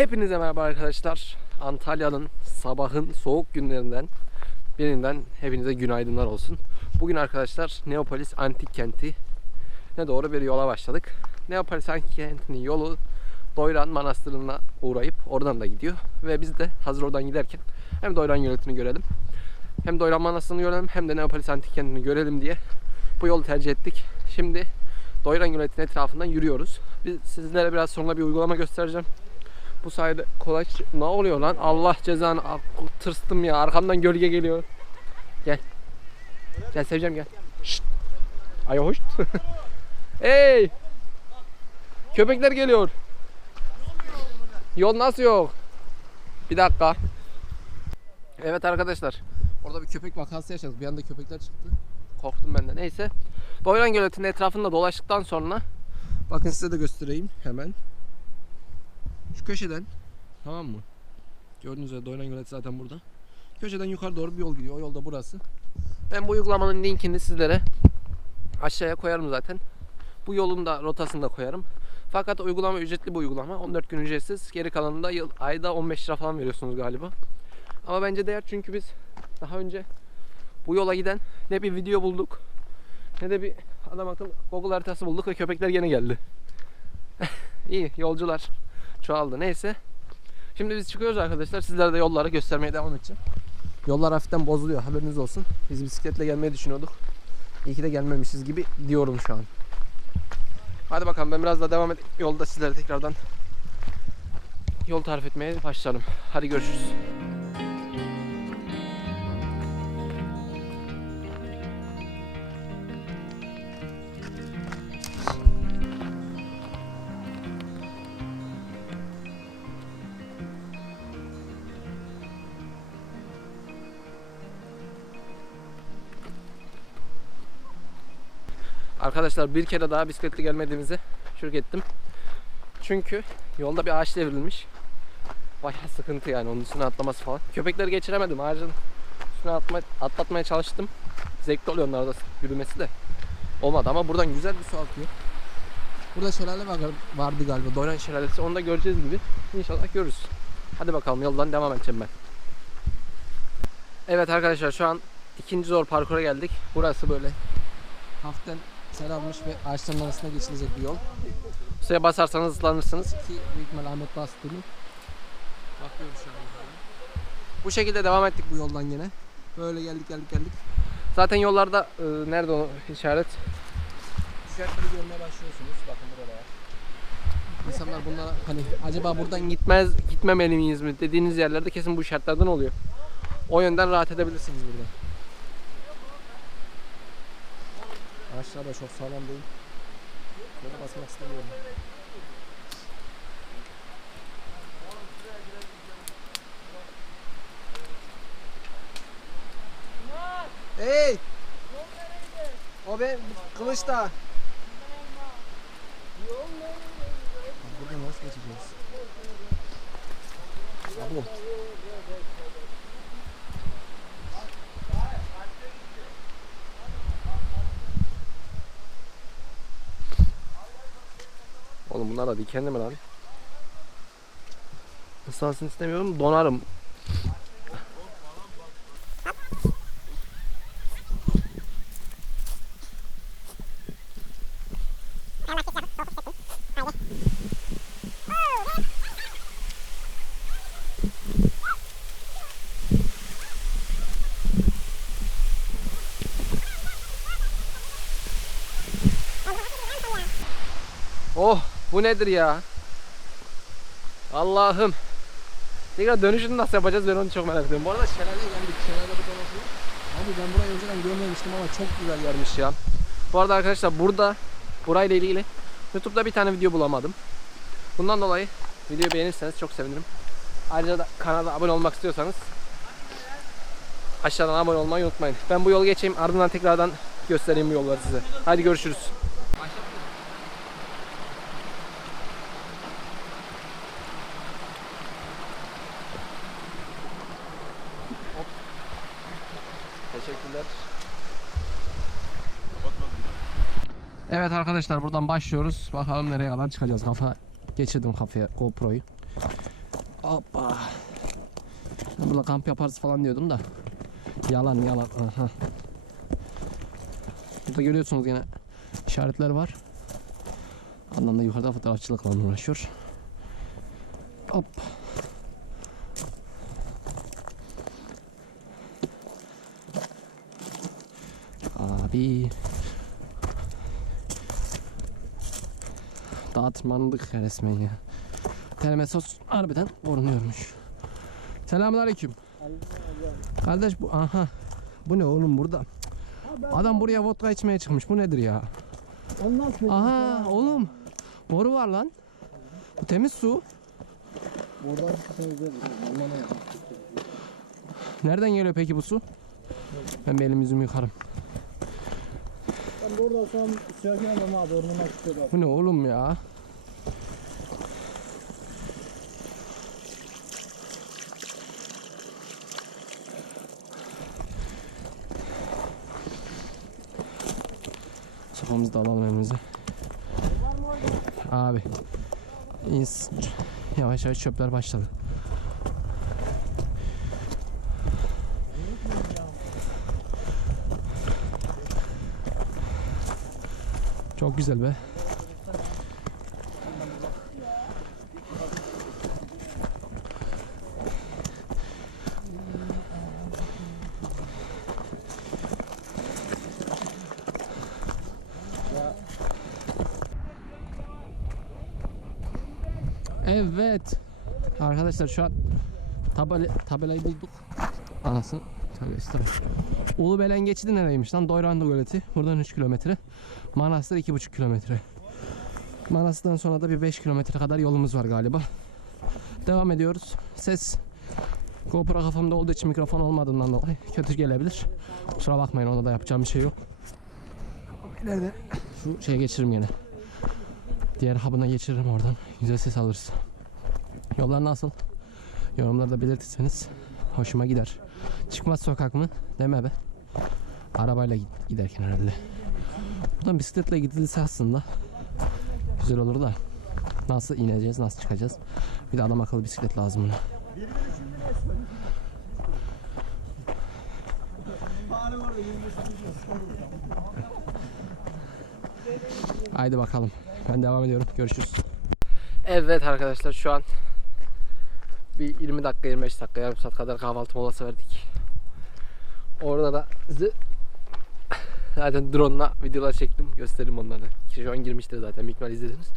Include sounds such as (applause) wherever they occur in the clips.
Hepinize merhaba arkadaşlar. Antalya'nın sabahın soğuk günlerinden birinden hepinize günaydınlar olsun. Bugün arkadaşlar Neapolis Antik Kenti ne doğru bir yola başladık. Neapolis Antik Kenti'nin yolu Doyran Manastırı'na uğrayıp oradan da gidiyor. Ve biz de hazır oradan giderken hem Doyran göletini görelim hem Doyran Manastırı'nı görelim hem de Neapolis Antik Kenti'ni görelim diye bu yolu tercih ettik. Şimdi Doyran Göleti'nin etrafından yürüyoruz. Biz sizlere biraz sonra bir uygulama göstereceğim. Bu sayede kolay ne oluyor lan? Allah cezanı tırstım ya. Arkamdan gölge geliyor. Gel. Gel seveceğim gel. Şşt. Ay hoş. (laughs) hey! Köpekler geliyor. Yol nasıl yok? Bir dakika. Evet arkadaşlar. Orada bir köpek vakası yaşadık. Bir anda köpekler çıktı. Korktum ben de. Neyse. Doyran Göleti'nin etrafında dolaştıktan sonra bakın size de göstereyim hemen. Şu köşeden tamam mı? Gördüğünüz üzere Doyran Göleti zaten burada. Köşeden yukarı doğru bir yol gidiyor. O yolda burası. Ben bu uygulamanın linkini sizlere aşağıya koyarım zaten. Bu yolun da rotasını da koyarım. Fakat uygulama ücretli bir uygulama. 14 gün ücretsiz. Geri kalanında yıl, ayda 15 lira falan veriyorsunuz galiba. Ama bence değer çünkü biz daha önce bu yola giden ne bir video bulduk ne de bir adam akıllı Google haritası bulduk ve köpekler gene geldi. (laughs) İyi yolcular çoğaldı. Neyse. Şimdi biz çıkıyoruz arkadaşlar. Sizlere de yolları göstermeye devam edeceğim. Yollar hafiften bozuluyor. Haberiniz olsun. Biz bisikletle gelmeyi düşünüyorduk. İyi ki de gelmemişiz gibi diyorum şu an. Hadi bakalım ben biraz daha devam edeyim. Yolda sizlere tekrardan yol tarif etmeye başlarım. Hadi görüşürüz. Arkadaşlar bir kere daha bisikletle gelmediğimizi ettim. Çünkü yolda bir ağaç devrilmiş. Bayağı sıkıntı yani onun üstüne atlaması falan. Köpekleri geçiremedim ağacın üstüne atma, atlatmaya çalıştım. Zevkli oluyor onlarda yürümesi de. Olmadı ama buradan güzel bir su akıyor. Burada şelale var, vardı galiba. Doyran şelalesi. Onu da göreceğiz gibi. İnşallah görürüz. Hadi bakalım yoldan devam edeceğim ben. Evet arkadaşlar şu an ikinci zor parkura geldik. Burası böyle hafiften sararmış ve ağaçların arasında geçilecek bir yol. Suya basarsanız ıslanırsınız ki büyük ihtimal Ahmet bastı değil mi? Bakıyoruz şu an. Bu şekilde devam ettik bu yoldan yine. Böyle geldik geldik geldik. Zaten yollarda e, nerede o işaret? İşaretleri görmeye başlıyorsunuz. Bakın burada var. İnsanlar bunlara hani acaba buradan gitmez gitmemeli miyiz mi dediğiniz yerlerde kesin bu işaretlerden oluyor. O yönden rahat edebilirsiniz burada. Ağaçlar da çok sağlam değil. Böyle basmak istemiyorum. Hey! O ben Kılıç'ta. Buradan nasıl geçeceğiz? Ablam. Oğlum bunlar da dikenli mi lan? Islansın istemiyorum donarım. Oh bu nedir ya? Allah'ım. Tekrar dönüşünü nasıl yapacağız ben onu çok merak ediyorum. Bu arada şelaleye geldik. Şelale burada bakıyor. Abi ben burayı önceden görmemiştim ama çok güzel yermiş ya. Bu arada arkadaşlar burada burayla ilgili YouTube'da bir tane video bulamadım. Bundan dolayı videoyu beğenirseniz çok sevinirim. Ayrıca da kanala abone olmak istiyorsanız aşağıdan abone olmayı unutmayın. Ben bu yolu geçeyim ardından tekrardan göstereyim bu yolları size. Hadi görüşürüz. Evet arkadaşlar buradan başlıyoruz. Bakalım nereye kadar çıkacağız. Kafa geçirdim kafaya GoPro'yu. Hoppa. Ben burada kamp yaparız falan diyordum da. Yalan yalan. Aha. Burada görüyorsunuz yine işaretler var. Adnan da yukarıda fotoğrafçılıkla uğraşıyor. Hop. Abi. Dağa tırmandık ya resmen ya. Telmesos harbiden korunuyormuş. Selamünaleyküm. Kardeş bu aha. Bu ne oğlum burada? Adam buraya vodka içmeye çıkmış. Bu nedir ya? Aha oğlum. Boru var lan. Bu temiz su. Buradan. Nereden geliyor peki bu su? Ben bir elimi yüzümü yıkarım. Ben burada an suya giremem abi. Burnuma çıkıyor. Bu ne oğlum ya? Sopamızı da alalım elimize. Abi. yavaş yavaş çöpler başladı. Çok güzel be. Evet. Arkadaşlar şu an tabela, tabelayı bulduk. Anasını. Tabii estağfurullah. Ulubelen geçidi nereymiş lan? Doyrandı Göleti. Buradan 3 kilometre. Manastır 2,5 kilometre. Manastır'dan sonra da bir 5 kilometre kadar yolumuz var galiba. Devam ediyoruz. Ses GoPro kafamda olduğu için mikrofon olmadığından dolayı kötü gelebilir. Kusura bakmayın ona da yapacağım bir şey yok. İleride şu şeye geçiririm yine. Diğer hub'ına geçiririm oradan. Güzel ses alırız. Yollar nasıl? Yorumlarda belirtirseniz hoşuma gider. Çıkmaz sokak mı? Deme be. Arabayla gid- giderken herhalde. Buradan bisikletle gidilse aslında güzel olur da. Nasıl ineceğiz, nasıl çıkacağız? Bir de adam akıllı bisiklet lazım buna. Haydi bakalım. Ben devam ediyorum. Görüşürüz. Evet arkadaşlar şu an bir 20 dakika 25 dakika yarım saat kadar kahvaltı molası verdik. Orada da zaten drone'la videolar çektim. Gösteririm onları. Şu an girmiştir zaten. Büyük izlediniz.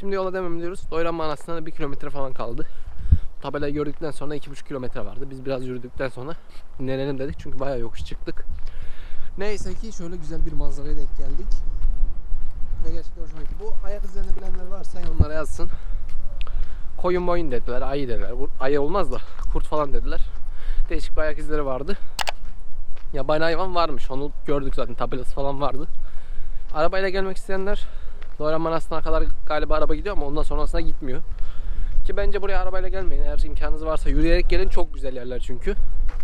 Şimdi yola devam ediyoruz. Doyran Manastırı'na da 1 kilometre falan kaldı. Tabelayı gördükten sonra 2,5 kilometre vardı. Biz biraz yürüdükten sonra dinlenelim dedik. Çünkü bayağı yokuş çıktık. Neyse ki şöyle güzel bir manzaraya denk geldik. Ve gerçekten hoşuma gitti. Bu ayak izlerini bilenler varsa onlara yazsın. Koyun boyun dediler, ayı dediler. Ayı olmaz da kurt falan dediler. Değişik bir izleri vardı. Yabani hayvan varmış. Onu gördük zaten. Tabelası falan vardı. Arabayla gelmek isteyenler Doğran Manastırı'na kadar galiba araba gidiyor ama ondan sonrasına gitmiyor. Ki bence buraya arabayla gelmeyin. Eğer imkanınız varsa yürüyerek gelin. Çok güzel yerler çünkü.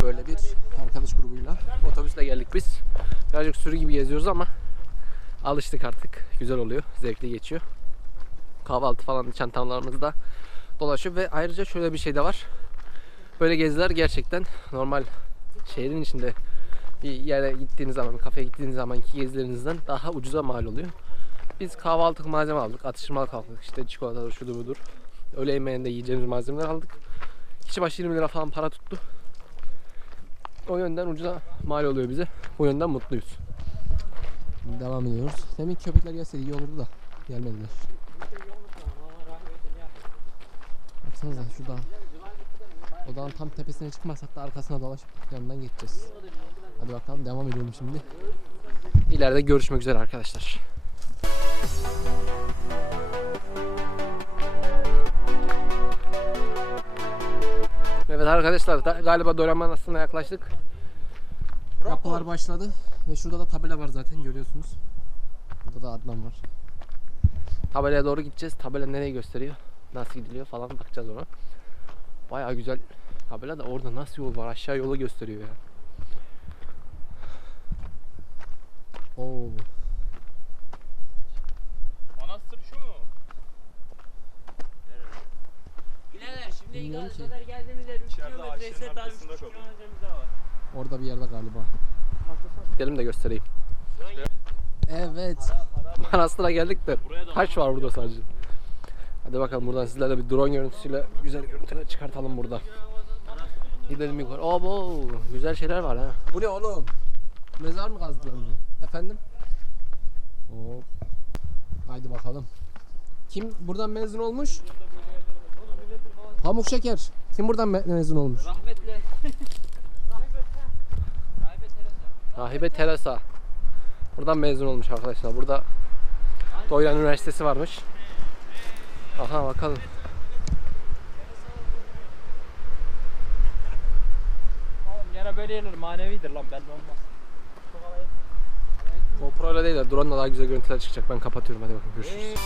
Böyle bir arkadaş grubuyla otobüsle geldik biz. Birazcık sürü gibi geziyoruz ama alıştık artık. Güzel oluyor. Zevkli geçiyor. Kahvaltı falan çantalarımızda dolaşıyor ve ayrıca şöyle bir şey de var. Böyle geziler gerçekten normal şehrin içinde bir yere gittiğiniz zaman, bir kafeye gittiğiniz zamanki gezilerinizden daha ucuza mal oluyor. Biz kahvaltılık malzeme aldık. Atıştırmalık aldık. İşte çikolatadır, şudur budur. Öğle yemeğinde yiyeceğimiz malzemeler aldık. Kişi başı 20 lira falan para tuttu. O yönden ucuza mal oluyor bize. Bu yönden mutluyuz. Devam ediyoruz. Demin köpekler gelseydi iyi olurdu da gelmediler. Baksanıza şu dağ. O dağın tam tepesine çıkmazsak da arkasına dolaşıp yanından geçeceğiz. Hadi bakalım devam edelim şimdi. İleride görüşmek üzere arkadaşlar. Evet arkadaşlar da- galiba Doran Manastırı'na yaklaştık. Kapılar başladı ve şurada da tabela var zaten görüyorsunuz. Burada da Adnan var. Tabelaya doğru gideceğiz. Tabela nereyi gösteriyor? Nasıl gidiliyor falan bakacağız ona. Baya güzel tabela da orada nasıl yol var aşağı yola gösteriyor ya. Oo. Manastır şu mu? Bilader şimdi Bilmiyorum kadar geldiğimizde 3 İçeride kilometre set almış 3 kilometremiz daha var. Orada bir yerde galiba. Gidelim de göstereyim. Evet. Manastıra geldik de Buraya taş var burada sadece. Hadi bakalım buradan sizlerle bir drone görüntüsüyle güzel görüntüler çıkartalım burada. Gidelim yukarı. Abo, güzel şeyler var ha. Bu ne oğlum? Mezar mı kazdılar bunu? Efendim? Hop. Haydi bakalım. Kim buradan mezun olmuş? Pamuk Şeker. Kim buradan me- mezun olmuş? Teresa. Rahibe Teresa. Buradan mezun olmuş arkadaşlar. Burada Doyran Üniversitesi varmış. Aha bakalım. Oğlum yine böyle yenir manevidir lan belli olmaz. GoPro ile değil de drone daha güzel görüntüler çıkacak. Ben kapatıyorum hadi bakalım görüşürüz.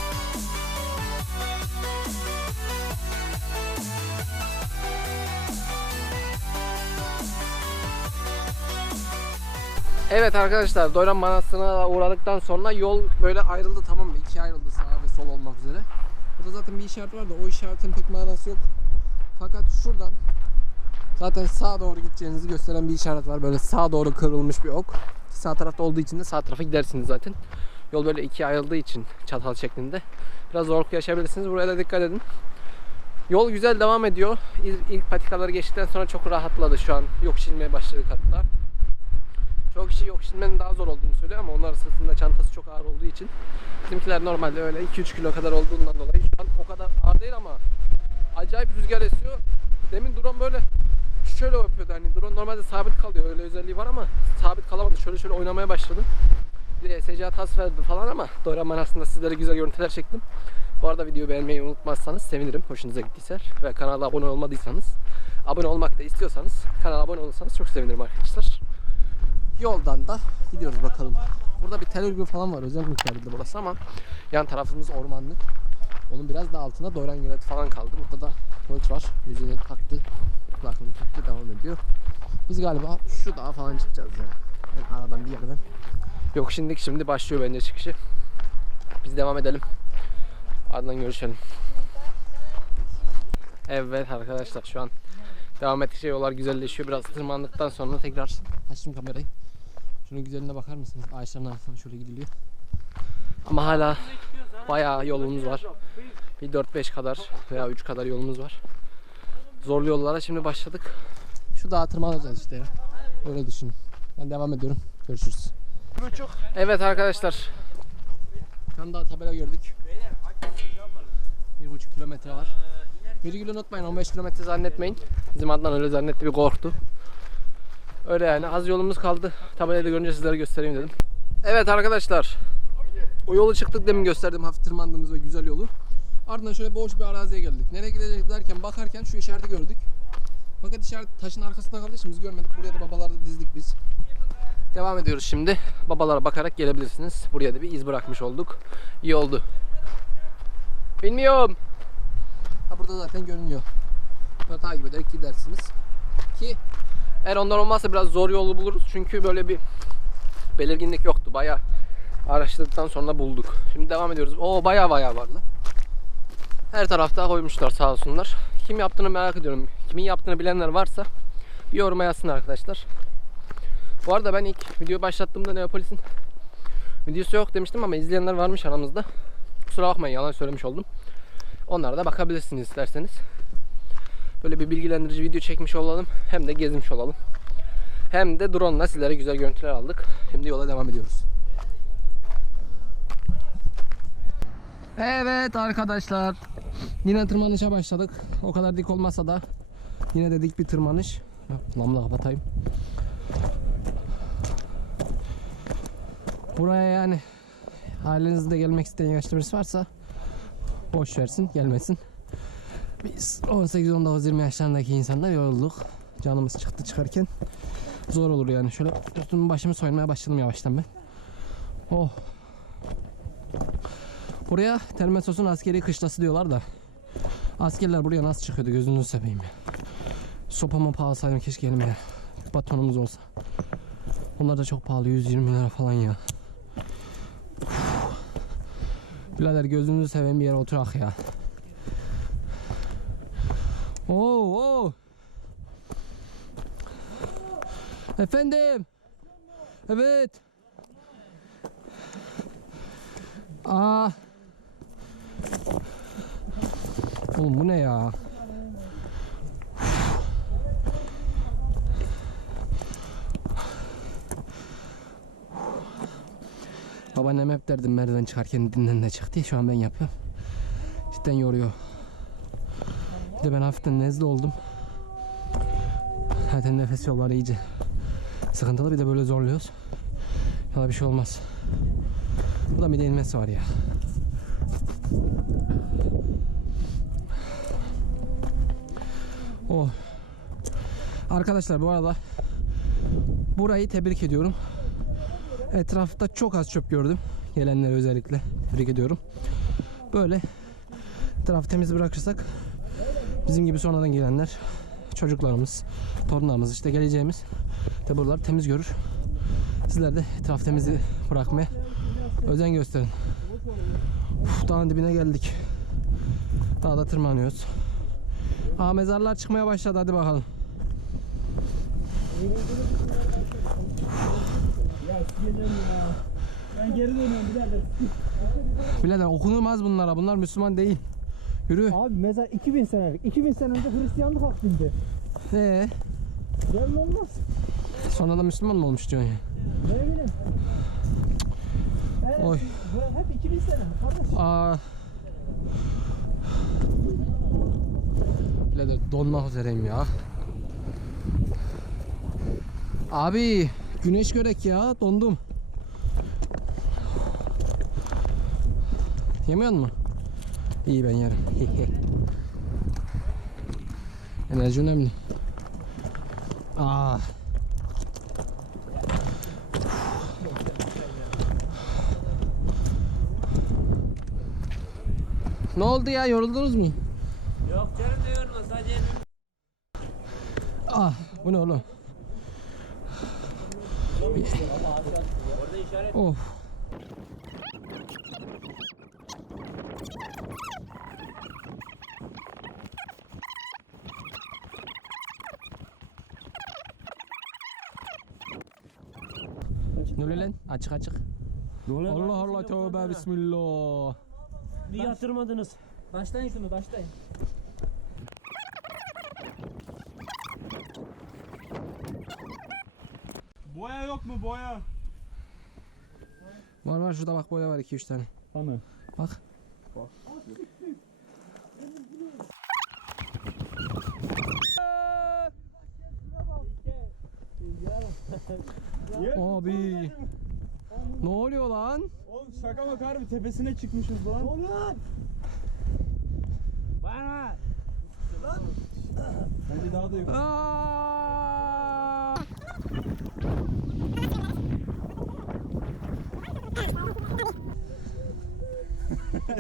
Evet arkadaşlar Doyran Manastırı'na uğradıktan sonra yol böyle ayrıldı tamam mı? İkiye ayrıldı sağ ve sol olmak üzere. Burada zaten bir işaret var da o işaretin pek manası yok. Fakat şuradan zaten sağa doğru gideceğinizi gösteren bir işaret var. Böyle sağa doğru kırılmış bir ok. Sağ tarafta olduğu için de sağ tarafa gidersiniz zaten. Yol böyle ikiye ayrıldığı için çatal şeklinde. Biraz zorluk yaşayabilirsiniz. Buraya da dikkat edin. Yol güzel devam ediyor. İlk, patikaları geçtikten sonra çok rahatladı şu an. Yokuş inmeye başladık hatta. Çok kişi yokuş inmenin daha zor olduğunu söylüyor ama onların sırtında çantası çok ağır olduğu için bizimkiler normalde öyle 2-3 kilo kadar olduğundan dolayı şu an o kadar ağır değil ama acayip rüzgar esiyor. Demin drone böyle şöyle yapıyordu hani drone normalde sabit kalıyor öyle özelliği var ama sabit kalamadı şöyle şöyle oynamaya başladı. Bir de SC tas verdi falan ama Doraman aslında sizlere güzel görüntüler çektim. Bu arada videoyu beğenmeyi unutmazsanız sevinirim hoşunuza gittiyse ve kanala abone olmadıysanız abone olmak da istiyorsanız kanala abone olursanız çok sevinirim arkadaşlar. Yoldan da gidiyoruz bakalım. Burada bir tel örgü falan var özel miktarda burası ama yan tarafımız ormanlık. Onun biraz da altında Doyran Göleti falan kaldı. Burada da kılıç var. Yüzüne taktı. Kulaklığını taktı devam ediyor. Biz galiba şu dağa falan çıkacağız ya. Yani aradan bir yerden. Yok şimdi şimdi başlıyor bence çıkışı. Biz devam edelim. Ardından görüşelim. Evet arkadaşlar şu an devam ettikçe yollar güzelleşiyor. Biraz tırmandıktan sonra tekrar açtım kamerayı. Şunun güzelliğine bakar mısınız? Ağaçların arasından şöyle gidiliyor. Ama hala bayağı yolumuz var. Bir 4-5 kadar veya 3 kadar yolumuz var. Zorlu yollara şimdi başladık. Şu dağa tırmanacağız işte ya. Öyle düşünün. Ben devam ediyorum. Görüşürüz. Evet arkadaşlar. Şu anda tabela gördük. 1,5 kilometre var. Virgülü unutmayın 15 kilometre zannetmeyin. Bizim Adnan öyle zannetti bir korktu. Öyle yani az yolumuz kaldı. Tabelayı da görünce sizlere göstereyim dedim. Evet arkadaşlar. O yolu çıktık demin gösterdim hafif tırmandığımız ve güzel yolu. Ardından şöyle boş bir araziye geldik. Nereye gidecek derken bakarken şu işareti gördük. Fakat işaret taşın arkasında kaldığı için biz görmedik. Buraya da babaları dizdik biz. Devam ediyoruz şimdi. Babalara bakarak gelebilirsiniz. Buraya da bir iz bırakmış olduk. İyi oldu. Bilmiyorum. Ha burada zaten görünüyor. Böyle takip ederek gidersiniz. Ki eğer ondan olmazsa biraz zor yolu buluruz. Çünkü böyle bir belirginlik yoktu. Bayağı araştırdıktan sonra bulduk. Şimdi devam ediyoruz. Oo bayağı bayağı varlı. Her tarafta koymuşlar sağ olsunlar. Kim yaptığını merak ediyorum. Kimin yaptığını bilenler varsa bir yoruma yazsın arkadaşlar. Bu arada ben ilk videoyu başlattığımda Neapolis'in videosu yok demiştim ama izleyenler varmış aramızda. Kusura bakmayın yalan söylemiş oldum. Onlara da bakabilirsiniz isterseniz. Böyle bir bilgilendirici video çekmiş olalım. Hem de gezmiş olalım. Hem de drone ile sizlere güzel görüntüler aldık. Şimdi yola devam ediyoruz. Evet arkadaşlar. Yine tırmanışa başladık. O kadar dik olmasa da yine de dik bir tırmanış. Lamla kapatayım. Buraya yani ailenizde gelmek isteyen yaşlı birisi varsa boş versin gelmesin. Biz 18-19-20 yaşlarındaki insanlar yorulduk. Canımız çıktı çıkarken. Zor olur yani. Şöyle üstümü başımı soymaya başladım yavaştan ben. Oh. Buraya Termetos'un askeri kışlası diyorlar da. Askerler buraya nasıl çıkıyordu gözünüzü seveyim ya. Sopa mopa alsaydım keşke elime ya. Batonumuz olsa. Onlar da çok pahalı 120 lira falan ya. Uf. Birader gözünüzü seveyim bir yere oturak ya. Oo, oo. Efendim. Evet. Aa. Oğlum bu ne ya? Babaannem hep derdim merdiven çıkarken dinlen de çık diye şu an ben yapıyorum. Cidden yoruyor. Bir de ben hafiften nezle oldum. Zaten nefes yolları iyice sıkıntılı bir de böyle zorluyoruz. Ya da bir şey olmaz. Burada bir de inmesi var ya. Oh. Arkadaşlar bu arada burayı tebrik ediyorum. Etrafta çok az çöp gördüm. Gelenleri özellikle tebrik ediyorum. Böyle etrafı temiz bırakırsak bizim gibi sonradan gelenler çocuklarımız, torunlarımız işte geleceğimiz de buraları temiz görür. Sizler de etraf temizi bırakmaya özen gösterin. Uf, dağın dibine geldik. Dağda tırmanıyoruz. Aa mezarlar çıkmaya başladı hadi bakalım. Birader okunulmaz bunlara bunlar Müslüman değil. Yürü. Abi mezar 2000 senelik. 2000 sene önce Hristiyanlık hakkında. Ee, Belli olmaz. sonra da Müslüman mı olmuş diyorsun ya? Ne bileyim. Evet, Oy. Hep 2000 sene kardeş. Aa. Birader donmak üzereyim ya. Abi güneş görek ya dondum. Yemiyor mu? İyi ben yerim. (laughs) Enerji önemli. Aa. Ne oldu ya yoruldunuz mu? Yok canım ne yorma sadece evim. Ah bu ne oğlum? Orada işaret. Of. Ne oluyor lan? Açık açık. Allah Allah tövbe bismillah. Bir yatırmadınız. Başlayın şunu başlayın. Boya yok mu boya? Var var şurada bak boya var 2-3 tane. Hani? Bak. Abi. Ne oluyor lan? Oğlum şaka bak harbi tepesine çıkmışız lan. Ne oluyor lan? Bana. Bence daha da yukarı. Aa! (laughs)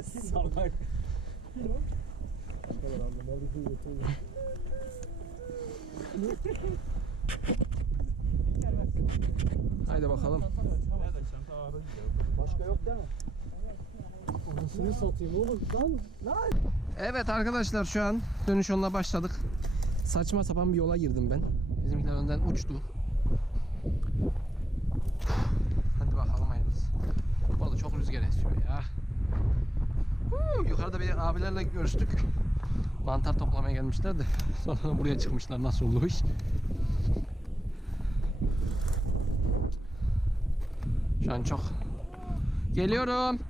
Salak. Haydi bakalım. Başka yok değil mi? Anasını satayım oğlum lan. Evet arkadaşlar şu an dönüş yoluna başladık. Saçma sapan bir yola girdim ben. Bizimkiler önden uçtu. Hadi bakalım hayırlısı. Bu arada çok rüzgar esiyor ya. Yukarıda bir abilerle görüştük. Mantar toplamaya gelmişler de sonra buraya çıkmışlar nasıl oldu iş. Şu an çok Geliyorum.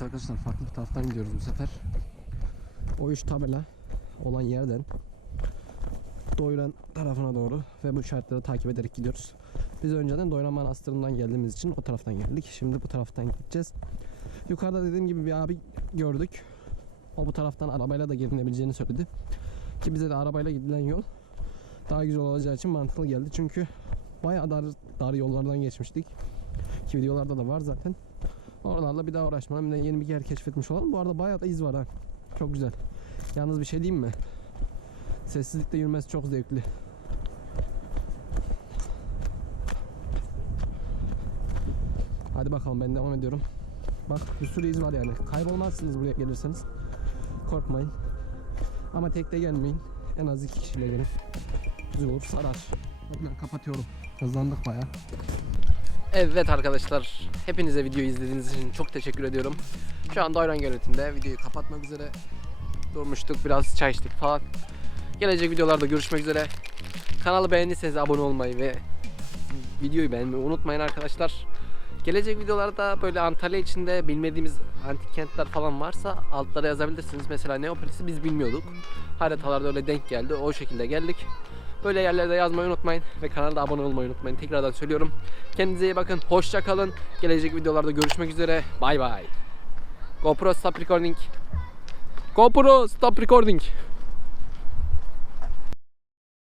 Evet arkadaşlar farklı bir taraftan gidiyoruz bu sefer. O üç tabela olan yerden Doyran tarafına doğru ve bu işaretleri takip ederek gidiyoruz. Biz önceden Doyran Manastırı'ndan geldiğimiz için o taraftan geldik. Şimdi bu taraftan gideceğiz. Yukarıda dediğim gibi bir abi gördük. O bu taraftan arabayla da gelinebileceğini söyledi. Ki bize de arabayla gidilen yol daha güzel olacağı için mantıklı geldi. Çünkü bayağı dar, dar yollardan geçmiştik. Ki videolarda da var zaten. Oralarla bir daha uğraşmayalım. Bir de yeni bir yer keşfetmiş olalım. Bu arada bayağı da iz var ha. Çok güzel. Yalnız bir şey diyeyim mi? Sessizlikte yürümesi çok zevkli. Hadi bakalım ben devam ediyorum. Bak bir sürü iz var yani. Kaybolmazsınız buraya gelirseniz. Korkmayın. Ama tek de gelmeyin. En az iki kişiyle gelin. Güzel olur sarar. Ben kapatıyorum. Hızlandık bayağı. Evet arkadaşlar, hepinize videoyu izlediğiniz için çok teşekkür ediyorum. Şu anda Oyran Göleti'nde videoyu kapatmak üzere durmuştuk. Biraz çay içtik falan. Gelecek videolarda görüşmek üzere. Kanalı beğendiyseniz abone olmayı ve videoyu beğenmeyi unutmayın arkadaşlar. Gelecek videolarda böyle Antalya içinde bilmediğimiz antik kentler falan varsa altlara yazabilirsiniz. Mesela Neapolis'i biz bilmiyorduk. Haritalarda öyle denk geldi. O şekilde geldik. Böyle yerlerde yazmayı unutmayın ve kanala abone olmayı unutmayın. Tekrardan söylüyorum. Kendinize iyi bakın. Hoşça kalın. Gelecek videolarda görüşmek üzere. Bay bay. GoPro stop recording. GoPro stop recording.